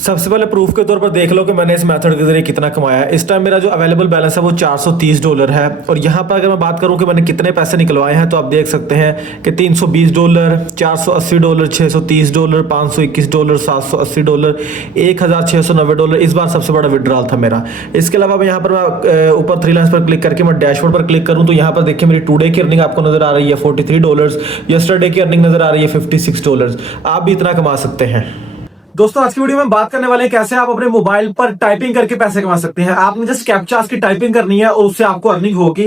सबसे पहले प्रूफ के तौर पर देख लो कि मैंने इस मेथड के जरिए कितना कमाया है। इस टाइम मेरा जो अवेलेबल बैलेंस है वो $430 है। और यहाँ पर अगर मैं बात करूँ कि मैंने कितने पैसे निकलवाए हैं तो आप देख सकते हैं कि $320, $480, $630, $521, $780, $1690। इस बार सबसे बड़ा विड्रॉल था मेरा। इसके अलावा मैं यहाँ पर मैं ऊपर थ्री लाइन्स पर क्लिक करके मैं डैशबोर्ड पर क्लिक करूँ तो यहाँ पर देखिए मेरी टुडे की अर्निंग आपको नजर आ रही है $43, यस्टरडे की अर्निंग नजर आ रही है $56। आप भी इतना कमा सकते हैं। दोस्तों आज की वीडियो में बात करने वाले हैं कैसे आप अपने मोबाइल पर टाइपिंग करके पैसे कमा सकते हैं। आपने जस्ट कैप्चास की टाइपिंग करनी है और उससे आपको अर्निंग होगी।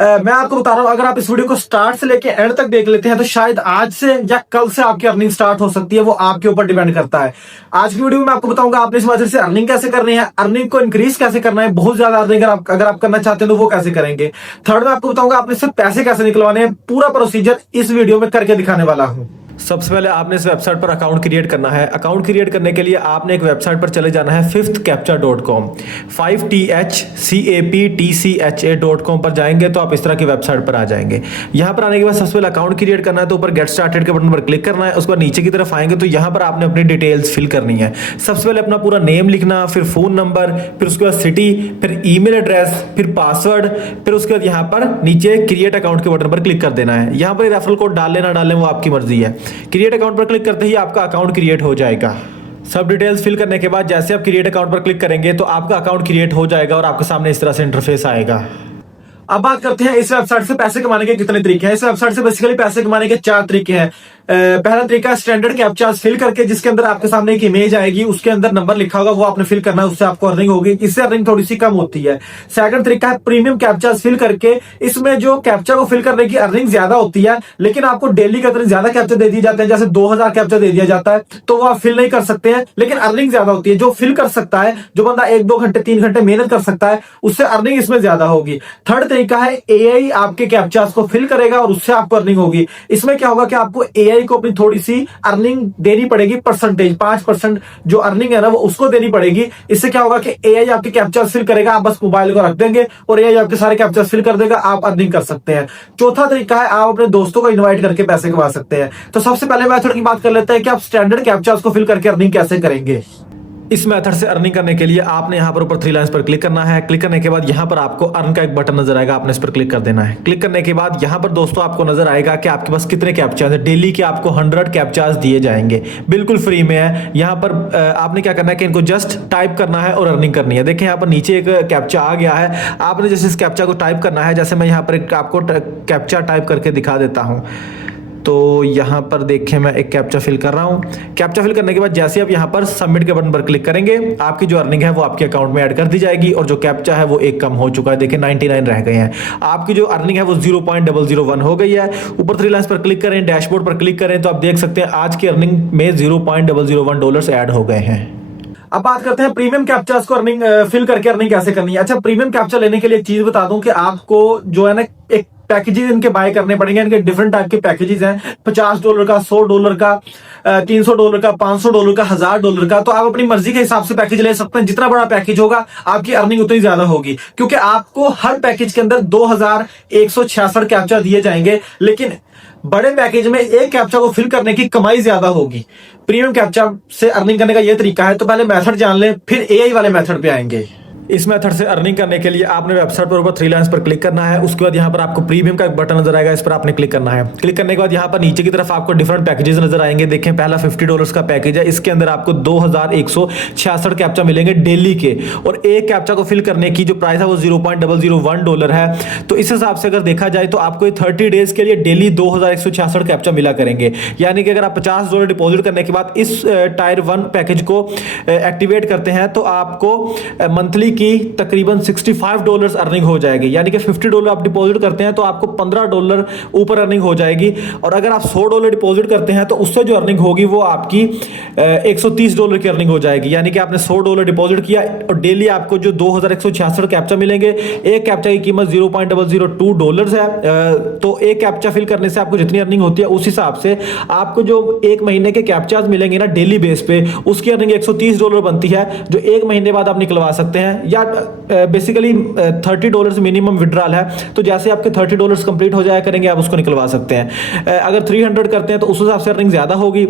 मैं आपको बता रहा हूं, अगर आप इस वीडियो को स्टार्ट से लेके एंड तक देख लेते हैं तो शायद आज से या कल से आपकी अर्निंग स्टार्ट हो सकती है। वो आपके ऊपर डिपेंड करता है। आज की वीडियो में मैं आपको बताऊंगा आपने इस मेथड से अर्निंग कैसे करनी है, अर्निंग को इंक्रीज कैसे करना है, बहुत ज्यादा अर्निंग अगर आप करना चाहते हैं तो वो कैसे करेंगे। थर्ड में आपको बताऊंगा आपने इससे पैसे कैसे निकलवाने हैं। पूरा प्रोसीजर इस वीडियो में करके दिखाने वाला हूं। सबसे पहले आपने इस वेबसाइट पर अकाउंट क्रिएट करना है। अकाउंट क्रिएट करने के लिए आपने एक वेबसाइट पर चले जाना है fifthcaptcha.com 5thcaptcha.com पर जाएंगे तो आप इस तरह की वेबसाइट पर आ जाएंगे। यहां पर आने के बाद सबसे पहले अकाउंट क्रिएट करना है तो ऊपर गेट स्टार्टेड के बटन पर क्लिक करना है। उसके बाद नीचे की तरफ आएंगे तो यहां पर आपने अपनी डिटेल्स फिल करनी है। सबसे पहले अपना पूरा नेम लिखना, फिर फोन नंबर, फिर उसके बाद सिटी, फिर ईमेल एड्रेस, फिर पासवर्ड, फिर उसके बाद यहां पर नीचे क्रिएट अकाउंट के बटन पर क्लिक कर देना है। यहां पर रेफरल कोड डाल लेना डालें वो आपकी मर्जी है। क्रिएट अकाउंट पर क्लिक करते ही आपका अकाउंट क्रिएट हो जाएगा। सब डिटेल्स फिल करने के बाद जैसे आप क्रिएट अकाउंट पर क्लिक करेंगे तो आपका अकाउंट क्रिएट हो जाएगा और आपके सामने इस तरह से इंटरफेस आएगा। अब बात करते हैं इस वेबसाइट से पैसे कमाने के कितने तरीके हैं। इस वेबसाइट से बेसिकली पैसे कमाने के 4 तरीके हैं। पहला तरीका स्टैंडर्ड कैप्चास फिल करके, जिसके अंदर आपके सामने एक इमेज आएगी, उसके अंदर नंबर लिखा होगा, वो आपने फिल करना है, उससे आपको अर्निंग होगी। इससे अर्निंग थोड़ी सी कम होती है। सेकंड तरीका है प्रीमियम कैप्चास फिल करके। इसमें जो कैप्चा को फिल करने की अर्निंग ज्यादा होती है, लेकिन आपको डेली के अंदर ज्यादा कैप्चा दे दिए जाते हैं। जैसे 2000 कैप्चा दे दिया जाता है तो वो आप फिल नहीं कर सकते हैं, लेकिन अर्निंग ज्यादा होती है। जो फिल कर सकता है, जो बंदा 1-2 घंटे 3 घंटे मेहनत कर सकता है, उससे अर्निंग इसमें ज्यादा होगी। थर्ड तरीका है एआई आपके कैप्चास को फिल करेगा और उससे आपको अर्निंग होगी। इसमें क्या होगा कि आपको एआई को अपनी थोड़ी सी अर्निंग देनी पड़ेगी, परसेंटेज 5% जो अर्निंग है ना वो उसको देनी पड़ेगी। इससे क्या होगा कि एआई आपके कैप्चास फिल करेगा, आप बस मोबाइल को रख देंगे और एआई आपके सारे कैप्चास फिल कर देगा, आप अर्निंग कर सकते हैं। चौथा तरीका है आप अपने दोस्तों को इनवाइट करके पैसे कमा सकते हैं। तो सबसे पहले मेथड की बात कर लेते हैं कि आप स्टैंडर्ड कैप्चास को फिल करके अर्निंग कैसे करेंगे। इस मेथड से अर्निंग करने के लिए आपने यहां पर ऊपर थ्री लाइंस पर क्लिक करना है। क्लिक करने के बाद यहां पर आपको अर्न का एक बटन नजर आएगा, आपने इस पर क्लिक कर देना है। क्लिक करने के बाद यहां पर दोस्तों आपको नजर आएगा कि आपके पास कितने कैप्चास है। डेली के आपको 100 कैप्चास दिए जाएंगे, बिल्कुल फ्री में है। यहां पर आपने क्या करना है कि इनको जस्ट टाइप करना है और अर्निंग करनी है। देखें यहां पर नीचे एक कैप्चा आ गया है, आपने जैसे इस कैप्चा को टाइप करना है। जैसे मैं यहां पर आपको कैप्चा टाइप करके दिखा देता हूं तो यहां पर देखें मैं एक कैप्चा फिल कर रहा हूं। कैप्चा फिल करने के बाद जैसे आप यहां पर सबमिट के बटन पर क्लिक करेंगे, आपकी जो अर्निंग है वो आपके अकाउंट में ऐड कर दी जाएगी और जो कैप्चा है वो एक कम हो चुका है। देखिए 99 रह गए हैं। आपकी जो अर्निंग है वो 0.001 हो गई है। ऊपर थ्री लाइंस पर क्लिक करें, डैशबोर्ड पर क्लिक करें तो आप देख सकते हैं आज की अर्निंग में $0.001 ऐड हो गए हैं। अब बात करते हैं प्रीमियम कैप्चास को अर्निंग फिल करके अर्निंग कैसे करनी है। अच्छा, प्रीमियम कैप्चा लेने के लिए एक चीज बता दूं कि आपको जो है ना एक पैकेजेस इनके बाय करने पड़ेंगे। इनके डिफरेंट टाइप के पैकेजेस हैं, $50 का, $100 का, $300 का, $500 का, $1000 का। तो आप अपनी मर्जी के हिसाब से पैकेज ले सकते हैं। जितना बड़ा पैकेज होगा आपकी अर्निंग उतनी ज्यादा होगी, क्योंकि आपको हर पैकेज के अंदर 2166 कैप्चा दिए जाएंगे। लेकिन बड़े पैकेज में एक कैप्चा को फिल करने की कमाई ज्यादा होगी। प्रीमियम कैप्चा से अर्निंग करने का यह तरीका है। तो पहले मेथड जान लें, फिर एआई वाले मेथड पे आएंगे। इस मेथड से अर्निंग करने के लिए आपने वेबसाइट पर ऊपर थ्री लाइंस पर क्लिक करना है। उसके बाद यहाँ पर आपको प्रीमियम का एक बटन नजर आएगा, इस पर आपने क्लिक करना है। क्लिक करने के बाद यहाँ पर नीचे की तरफ आपको डिफरेंट पैकेजेस नजर आएंगे। देखें पहला $50 का पैकेज है, इसके अंदर आपको 2166 कैप्चा मिलेंगे डेली के, और एक कैप्चा को फिल करने की जो प्राइस है वो $0.001 है। तो इस हिसाब से अगर देखा जाए तो आपको 30 डेज के लिए डेली 2166 कैप्चा मिला करेंगे। यानी कि अगर आप $50 डिपॉजिट करने के बाद इस टायर 1 पैकेज को एक्टिवेट करते हैं तो आपको मंथली की तकरीबन $65 अर्निंग हो जाएगी। यानी कि $50 आप डिपॉजिट करते हैं तो आपको $15 ऊपर अर्निंग हो जाएगी। और अगर आप $100 डिपॉजिट करते हैं तो उससे जो अर्निंग होगी वो आपकी $130 की अर्निंग हो जाएगी। यानी कि आपने $100 डिपॉजिट किया और डेली आपको जो 2166 कैप्चा मिलेंगे, एक कैप्चा की कीमत $0.002 है। तो एक कैप्चा फिल करने से आपको जितनी अर्निंग होती है उस हिसाब से आपको जो एक महीने के कैप्चाज मिलेंगे ना डेली बेस पे, उसकी अर्निंग $130 बनती है, जो एक महीने बाद आप निकलवा सकते हैं। या बेसिकली $30 मिनिमम विड्रॉल है, तो जैसे आपके $30 कंप्लीट हो जाया करेंगे आप उसको निकलवा सकते हैं। अगर 300 करते हैं तो उस हिसाब से अर्निंग ज़्यादा होगी,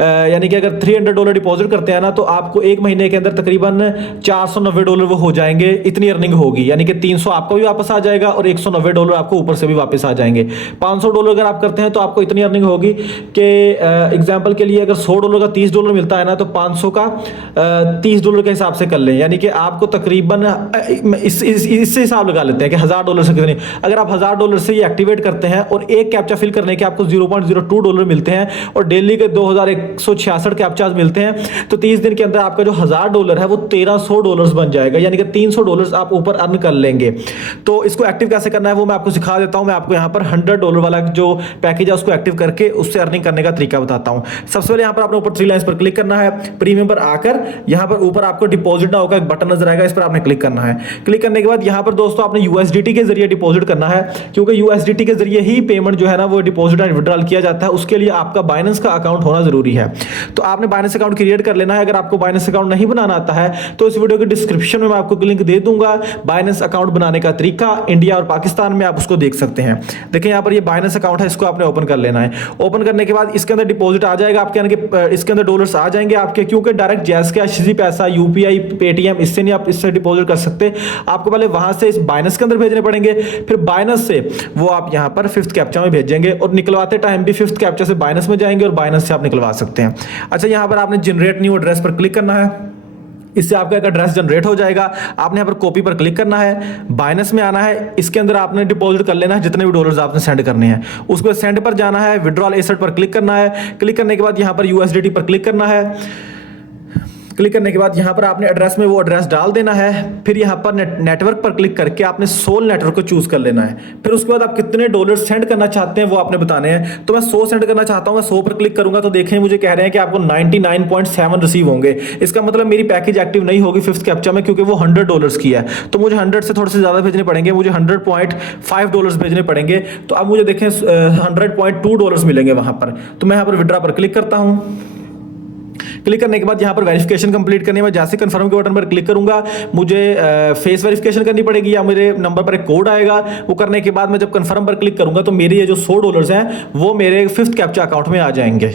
यानी कि अगर $300 डिपॉजिट करते हैं ना तो आपको एक महीने के अंदर तकरीबन $490 वो हो जाएंगे, इतनी अर्निंग होगी। यानी कि 300 आपको भी वापस आ जाएगा और $190 आपको ऊपर से भी वापस आ जाएंगे। $500 अगर आप करते हैं तो आपको इतनी अर्निंग होगी कि एग्जाम्पल के लिए अगर $100 का $30 मिलता है ना तो 500 का $30 के हिसाब से कर लें, यानी कि आपको तकरीबन इससे हिसाब लगा लेते हैं कि $1000 से कितनी। अगर आप $1000 से ये एक्टिवेट करते हैं और एक कैप्चा फिल करने के आपको $0.02 मिलते हैं और डेली के 2166 कैप्चाज मिलते हैं, तो 30 दिन के अंदर आपका जो $1000 है वो $1300 बन जाएगा, यानी कि $300 आप ऊपर अर्न कर लेंगे। तो इसको एक्टिव कैसे करना है वो मैं आपको सिखा देता हूं। मैं आपको यहाँ पर $100 वाला जो पैकेज है उसको एक्टिव करके उससे अर्निंग करने का तरीका बताता हूं। सबसे पहले यहाँ पर आपने ऊपर 3 लाइंस पर क्लिक करना है, प्रीमियम पर आकर यहाँ पर ऊपर आपको डिपॉजिट नाउ का एक बटन नजर आएगा, इस पर आपने क्लिक करना है। क्लिक करने के बाद यहाँ पर दोस्तों आपने USDT के जरिए डिपॉजिट करना है, क्योंकि USDT के जरिए ही पेमेंट जो है ना वो डिपॉजिट एंड विड्रॉल किया जाता है। उसके लिए आपका बाइनेंस का अकाउंट होना जरूरी है, तो आपने बाइनेंस अकाउंट क्रिएट कर लेना है। अगर आपको बाइनेंस अकाउंट नहीं बनाना आता है तो इस वीडियो के डिस्क्रिप्शन में मैं आपको लिंक दे दूंगा बाइनेंस अकाउंट बनाने का तरीका, इंडिया और पाकिस्तान में आप उसको देख सकते हैं। देखिए यहाँ पर ये बाइनेंस अकाउंट है, इसको आपने ओपन कर लेना है। ओपन करने के बाद इसके अंदर डिपॉजिट आ जाएगा आपके, यानी कि इसके अंदर डॉलर्स आ जाएंगे आपके, क्योंकि डायरेक्ट जैस कैश, सीधी पैसा, UPI, पेटीएम, इससे नहीं आप इससे डिपॉजिट कर सकते। आपको पहले वहां से इस बाइनेंस के अंदर भेजने पड़ेंगे, फिर बाइनेंस से वो आप यहाँ पर 5th कैप्चा में भेजेंगे और निकलवाते टाइम भी 5th कैप्चा से बाइनेंस में जाएंगे और बाइनेंस से आप निकलवा सकते हैं। अच्छा, यहाँ पर आपने जनरेट न्यू एड्रेस पर क्लिक करना है, इससे आपका एक एड्रेस जनरेट हो जाएगा। आपने यहाँ पर कॉपी पर क्लिक करना है, बाइनेंस में आना है, इसके अंदर आपने डिपॉजिट कर लेना है जितने भी डॉलर्स आपने सेंड करने हैं। उसके सेंड पर जाना है, विड्रॉल एसेट पर क्लिक करना है। क्लिक करने के बाद यहाँ पर USDT पर क्लिक करना है। क्लिक करने के बाद यहाँ पर आपने एड्रेस में वो एड्रेस डाल देना है। फिर यहाँ पर नेटवर्क पर क्लिक करके आपने सोल नेटवर्क को चूज कर लेना है। फिर उसके बाद आप कितने डॉलर सेंड करना चाहते हैं वो आपने बताने हैं। तो मैं 100 सेंड करना चाहता हूँ, मैं 100 पर क्लिक करूंगा तो देखें मुझे कह रहे हैं कि आपको 99.7 रिसीव होंगे। इसका मतलब मेरी पैकेज एक्टिव नहीं होगी 5th कैप्चा में, क्योंकि वो $100 की है। तो मुझे 100 से थोड़े से ज्यादा भेजने पड़ेंगे, मुझे $100.5 भेजने पड़ेंगे। तो अब मुझे देखें $100.2 मिलेंगे वहां पर। तो मैं यहाँ पर विड्रॉ पर क्लिक करता हूँ। क्लिक करने के बाद यहाँ पर वेरिफिकेशन कंप्लीट करने में जैसे कंफर्म के बटन पर क्लिक करूंगा, मुझे फेस वेरिफिकेशन करनी पड़ेगी या मेरे नंबर पर एक कोड आएगा। वो करने के बाद मैं जब कंफर्म पर क्लिक करूंगा तो मेरे ये जो $100 हैं वो मेरे 5th कैप्चा अकाउंट में आ जाएंगे।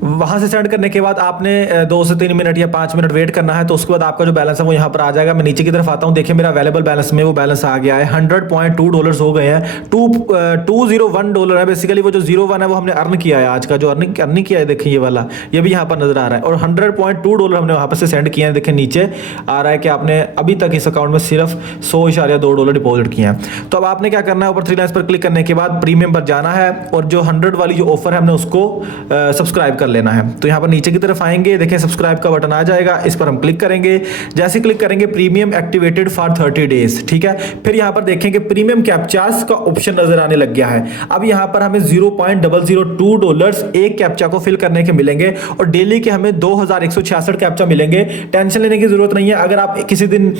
वहां से सेंड करने के बाद आपने 2 से 3 मिनट या 5 मिनट वेट करना है, तो उसके बाद आपका जो बैलेंस है वो यहाँ पर आ जाएगा। मैं नीचे की तरफ आता हूँ, देखिए मेरा अवेलेबल बैलेंस में वो बैलेंस आ गया है, $100.2 हो गए हैं। $201 है बेसिकली, वो जो 01 है वो हमने अर्न किया है आज का, जो अर्निंग किया है देखिए ये वाला, ये भी यहाँ पर नजर आ रहा है। और $100.2 हमने वहां पर से सेंड किया है, देखिए नीचे आ रहा है कि आपने अभी तक इस अकाउंट में सिर्फ $100.2 डिपॉजिट किया है। तो अब आपने क्या करना है, ऊपर 3 लाइंस पर क्लिक करने के बाद प्रीमियम पर जाना है और जो 100 वाली जो ऑफर है हमने उसको सब्सक्राइब कर लेना है। तो यहां पर नीचे की तरफ आएंगे, देखें सब्सक्राइब का बटन आ जाएगा, इस पर हम क्लिक करेंगे। जैसे क्लिक करेंगे प्रीमियम एक्टिवेटेड फॉर 30 डेज, ठीक है। फिर यहां पर देखेंगे प्रीमियम कैप्चास का ऑप्शन नजर आने लग गया है। अब यहां पर हमें $0.002 एक कैप्चा को फिल करने के मिलेंगे और डेली के हमें 2166 कैप्चा मिलेंगे। टेंशन लेने की जरूरत नहीं है। अगर आप किसी दिन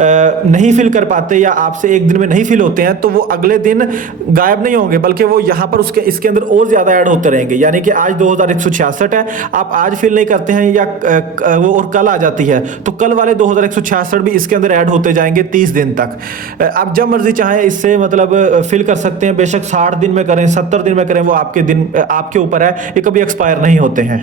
नहीं फिल कर पाते या आपसे एक दिन में नहीं फिल होते हैं तो वो अगले दिन गायब नहीं होंगे, बल्कि वो यहां पर इसके अंदर और ज्यादा ऐड होते रहेंगे। यानी कि आज 2166 है, आप आज फिल नहीं करते हैं या वो और कल आ जाती है तो कल वाले 2166 भी इसके अंदर ऐड होते जाएंगे 30 दिन तक। आप जब मर्जी चाहें इससे मतलब फिल कर सकते हैं, बेशक 60 दिन में करें 70 दिन में करें, वो आपके ऊपर है, ये कभी एक्सपायर नहीं होते हैं।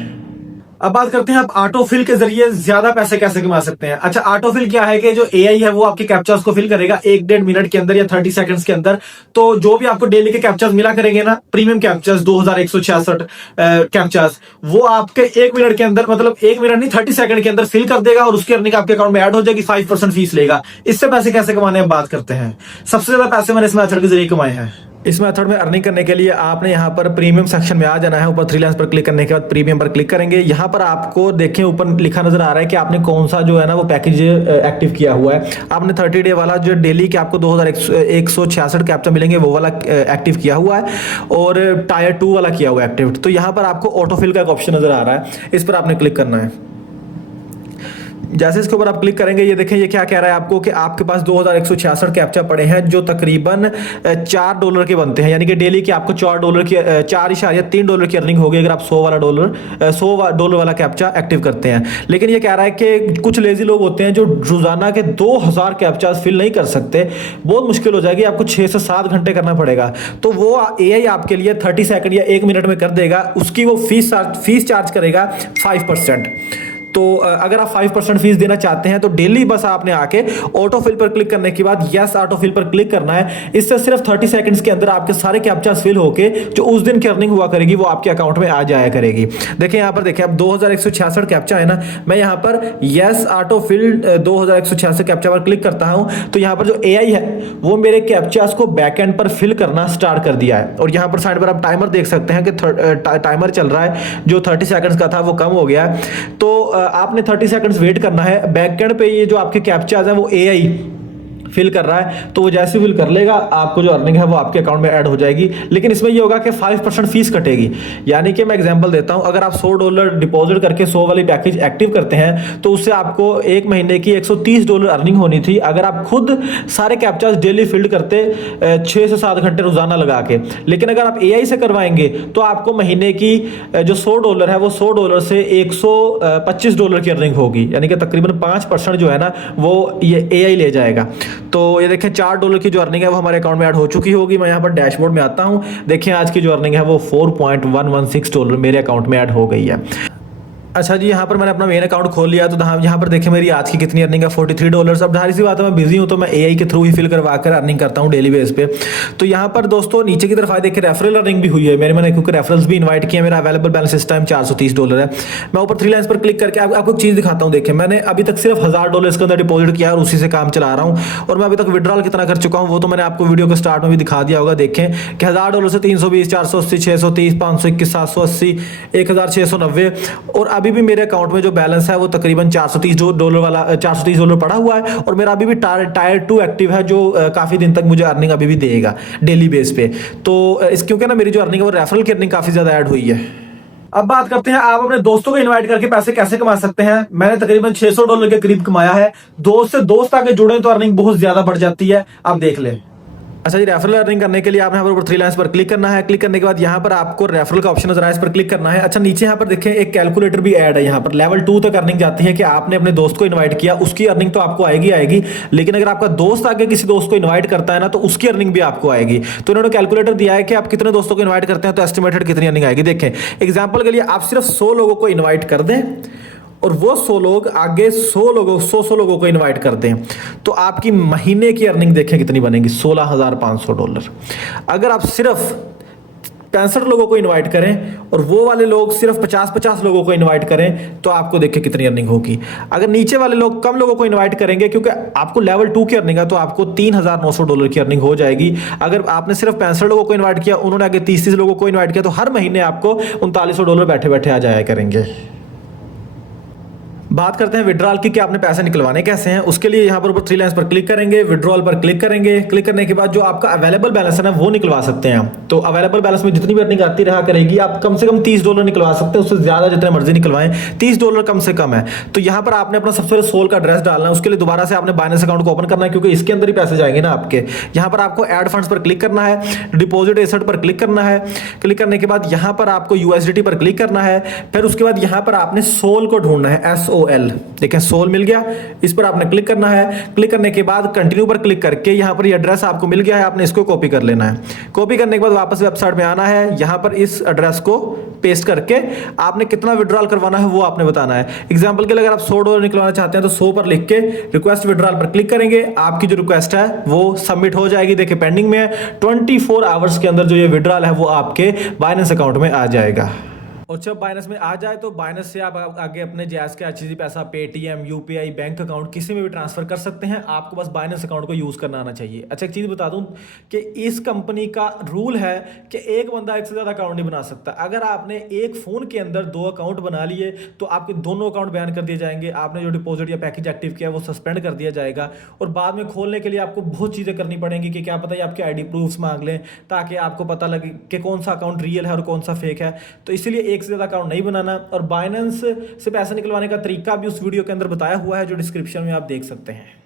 अब बात करते हैं आप ऑटो फिल के जरिए ज्यादा पैसे कैसे कमा सकते हैं। अच्छा, ऑटो फिल क्या है कि जो AI है वो आपके कैप्चास को फिल करेगा 1-1.5 मिनट के अंदर या 30 सेकंड्स के अंदर। तो जो भी आपको डेली के कैप्चास मिला करेंगे ना, प्रीमियम कैप्चास 2166 कैप्चास, वो आपके 1 मिनट के अंदर, मतलब 1 मिनट नहीं 30 सेकंड के अंदर फिल कर देगा और उसकी अर्निंग आपके अकाउंट में ऐड हो जाएगी, 5% फीस लेगा। इससे पैसे कैसे कमाने हम बात करते हैं। सबसे ज्यादा पैसे मैंने इस मेथड के जरिए कमाए हैं। इस मेथड में अर्निंग करने के लिए आपने यहाँ पर प्रीमियम सेक्शन में आ जाना है। ऊपर 3 लाइंस पर क्लिक करने के बाद प्रीमियम पर क्लिक करेंगे। यहाँ पर आपको देखें ऊपर लिखा नजर आ रहा है कि आपने कौन सा जो है ना वो पैकेज एक्टिव किया हुआ है। आपने 30 डे वाला जो डेली के आपको 2166 कैप्चा मिलेंगे वो वाला एक्टिव किया हुआ है और टायर 2 वाला किया हुआ है एक्टिव। तो यहाँ पर आपको ऑटोफिल का एक ऑप्शन नजर आ रहा है, इस पर आपने क्लिक करना है। जैसे इसके ऊपर आप क्लिक करेंगे, ये देखें ये क्या कह रहा है आपको कि आपके पास 2166 कैप्चा पड़े हैं जो तकरीबन $4 के बनते हैं, यानी कि डेली की आपको $4 की $4.3 की अर्निंग होगी अगर आप 100 वाला कैप्चा एक्टिव करते हैं। लेकिन ये कह रहा है कि कुछ लेजी लोग होते हैं जो रोजाना के 2000 कैप्चास फिल नहीं कर सकते, बहुत मुश्किल हो जाएगी, आपको 6 से 7 घंटे करना पड़ेगा। तो वो एआई आपके लिए 30 सेकंड या 1 मिनट में कर देगा, उसकी वो फीस चार्ज करेगा 5%। तो अगर आप 5% फीस देना चाहते हैं तो डेली बस आपने आके ऑटो फिल पर क्लिक करने के बाद यस ऑटो फिल पर क्लिक करना है। इससे सिर्फ 30 सेकंड्स के अंदर आपके सारे कैप्चास फिल होके जो उस दिन की अर्निंग हुआ करेगी वो आपके अकाउंट में आ जाया करेगी। देखिए यहाँ पर देखिए, अब 2166 कैप्चा है ना, मैं यहाँ पर यस ऑटो फिल 2166 कैप्चा पर क्लिक करता हूँ तो यहाँ पर जो एआई है वो मेरे कैप्चास को बैकएंड पर फिल करना स्टार्ट कर दिया है। और यहाँ पर साइड पर आप टाइमर देख सकते हैं कि टाइमर चल रहा है, जो 30 सेकंड्स का था वो कम हो गया। तो आपने 30 सेकंड्स वेट करना है। बैकएंड पे ये जो आपके कैप्चाज हैं वो एआई फिल कर रहा है, तो वो जैसे फिल कर लेगा आपको जो अर्निंग है वो आपके अकाउंट में ऐड हो जाएगी। लेकिन इसमें ये होगा कि 5% फीस कटेगी। यानी कि मैं एग्जांपल देता हूं, अगर आप $100 डिपॉजिट करके 100 वाली पैकेज एक्टिव करते हैं तो उससे आपको एक महीने की $130 अर्निंग होनी थी अगर आप खुद सारे कैप्चाज डेली फिल्ड करते 6 से 7 घंटे रोजाना लगा के। लेकिन अगर आप एआई से करवाएंगे तो आपको महीने की जो $100 है वो $100 से $125 की अर्निंग होगी, यानी कि तकरीबन 5% जो है ना वो ये एआई ले जाएगा। तो ये देखें $4 की जो अर्निंग है वो हमारे अकाउंट में ऐड हो चुकी होगी। मैं यहाँ पर डैशबोर्ड में आता हूँ, देखिए आज की जो अर्निंग है वो $4.116 मेरे अकाउंट में ऐड हो गई है। अच्छा जी, यहाँ पर मैंने अपना मेन अकाउंट खोल लिया तो यहाँ पर देखिए मेरी आज की कितनी अर्निंग है, $43। अब जाहिर सी बात है मैं बिजी हूँ तो मैं एआई के थ्रू ही फिल करवा कर अर्निंग करता हूँ डेली बेस पे। तो यहाँ पर दोस्तों नीचे की तरफ आए देखिए रेफरल अर्निंग भी हुई है मैंने क्योंकि रेफरल्स भी इन्वाइट किया। मेरा अवेलेबल बैलेंस इस टाइम $430 है। मैं ऊपर 3 लाइन्स पर क्लिक करके आपको एक चीज़ दिखाता हूँ। देखिए मैंने अभी तक सिर्फ $1000 इसके अंदर डिपॉजिट किया और उसी से काम चला रहा हूँ। और मैं अभी तक विड्रॉल कितना कर चुका हूँ वो तो मैंने आपको वीडियो के स्टार्ट में भी दिखा दिया होगा। देखें कि $1000 से 320, 480, 630, 521, 780, 1690 और अभी भी मेरे अकाउंट में जो बैलेंस है वो तकरीबन $430 वाला $430 पड़ा हुआ है। और मेरा अभी भी टायर 2 एक्टिव है जो काफ़ी दिन तक मुझे अर्निंग अभी भी देगा डेली बेस पे। तो क्योंकि ना मेरी जो अर्निंग है वो रेफरल की अर्निंग काफ़ी ज़्यादा ऐड हुई है। अब बात करते हैं आप अपने दोस्तों को इनवाइट करके पैसे कैसे कमा सकते हैं। मैंने तकरीबन $600 के करीब कमाया है। दोस्त से दोस्त आके जुड़े तो अर्निंग बहुत ज़्यादा बढ़ जाती है, आप देख लें। अच्छा जी, रेफरल अर्निंग करने के लिए आपने यहाँ पर ऊपर 3 लाइन्स पर क्लिक करना है। क्लिक करने के बाद यहाँ पर आपको रेफरल का ऑप्शन नजर आए, इस पर क्लिक करना है। अच्छा नीचे यहाँ पर देखें एक कैलकुलेटर भी ऐड है। यहाँ पर लेवल 2 तक अर्निंग जाती है कि आपने अपने दोस्त को इनवाइट किया, उसकी अर्निंग तो आपको आएगी। लेकिन अगर आपका दोस्त आगे किसी दोस्त को इन्वाइट करता है ना तो उसकी अर्निंग भी आपको आएगी। तो इन्होंने कैलकुलेटर दिया है कि आप कितने दोस्तों को इन्वाइट करते हैं तो एस्टिमेटेड कितनी अर्निंग आएगी। देखें एग्जाम्पल के लिए आप सिर्फ 100 लोगों को इन्वाइट कर दें और वो 100 लोग आगे 100 लोगों को इनवाइट करते हैं तो आपकी महीने की अर्निंग देखें कितनी बनेगी, $16,500। अगर आप सिर्फ 65 लोगों को इनवाइट करें और वो वाले लोग सिर्फ 50 लोगों को इनवाइट करें तो आपको देखिए कितनी अर्निंग होगी। अगर नीचे वाले लोग कम लोगों को इनवाइट करेंगे क्योंकि आपको लेवल 2 की अर्निंग है तो आपको $3,900 की अर्निंग हो जाएगी। अगर आपने सिर्फ 65 लोगों को इन्वाइट किया, उन्होंने आगे 30 लोगों को इन्वाइट किया तो हर महीने आपको $3900 बैठे बैठे आ जाया करेंगे। बात करते हैं विड्रॉल की कि आपने पैसे निकलवाने कैसे हैं। उसके लिए यहाँ पर ऊपर 3 लाइन्स पर क्लिक करेंगे, विड्रॉल पर क्लिक करेंगे। क्लिक करने के बाद जो आपका अवेलेबल बैलेंस है ना वो निकलवा सकते हैं। तो अवेलेबल बैलेंस में जितनी भी अर्निंग आती रहा करेगी, आप कम से कम $30 निकलवा सकते हैं, उससे ज्यादा जितने मर्जी निकलवाएं, $30 कम से कम है। तो यहाँ पर आपने अपना सबसे पहले सोल का एड्रेस डालना है। उसके लिए दोबारा से आपने बाइनेंस अकाउंट को ओपन करना है क्योंकि इसके अंदर ही पैसे जाएंगे ना आपके। यहाँ पर आपको ऐड फंड्स पर क्लिक करना है, डिपॉजिट एसेट पर क्लिक करना है। क्लिक करने के बाद यहाँ पर आपको USDT पर क्लिक करना है। फिर उसके बाद यहाँ पर आपने सोल को ढूंढना है, SOL। देखिए सोल मिल गया, इस पर आपने क्लिक करना है। क्लिक करने के बाद कंटिन्यू पर क्लिक करके यहाँ पर ये एड्रेस आपको मिल गया है, आपने इसको कॉपी कर लेना है। कॉपी करने के बाद वापस वेबसाइट में आना है, यहाँ पर इस एड्रेस को पेस्ट करके आपने कितना विड्रॉल करवाना है वो आपने बताना है। एग्जांपल के लिए अगर आप $100 निकलवाना चाहते हैं तो 100 पर लिख के रिक्वेस्ट विड्रॉल पर क्लिक करेंगे, आपकी जो रिक्वेस्ट है वो सबमिट हो जाएगी। देखिए पेंडिंग में है, 24 आवर्स के अंदर जो ये विड्रॉल है वो आपके बाइनेंस अकाउंट में आ जाएगा। और जब बाइनेंस में आ जाए तो बाइनेंस से आप आगे अपने जैज़ के HCG पैसा, पेटीएम, UPI, बैंक अकाउंट किसी में भी ट्रांसफर कर सकते हैं। आपको बस बाइनेंस अकाउंट को यूज़ करना आना चाहिए। अच्छा एक चीज़ बता दूं कि इस कंपनी का रूल है कि एक बंदा एक से ज़्यादा अकाउंट नहीं बना सकता। अगर आपने एक फ़ोन के अंदर 2 अकाउंट बना लिए तो आपके दोनों अकाउंट बैन कर दिए जाएंगे। आपने जो डिपॉजिट या पैकेज एक्टिव किया वो सस्पेंड कर दिया जाएगा और बाद में खोलने के लिए आपको बहुत चीज़ें करनी पड़ेंगी कि क्या पता है आपके ID प्रूफ्स मांग लें ताकि आपको पता लगे कि कौन सा अकाउंट रियल है और कौन सा फेक है। तो इसीलिए एक से ज़्यादा अकाउंट नहीं बनाना। और बाइनेंस से पैसा निकलवाने का तरीका भी उस वीडियो के अंदर बताया हुआ है, जो डिस्क्रिप्शन में आप देख सकते हैं।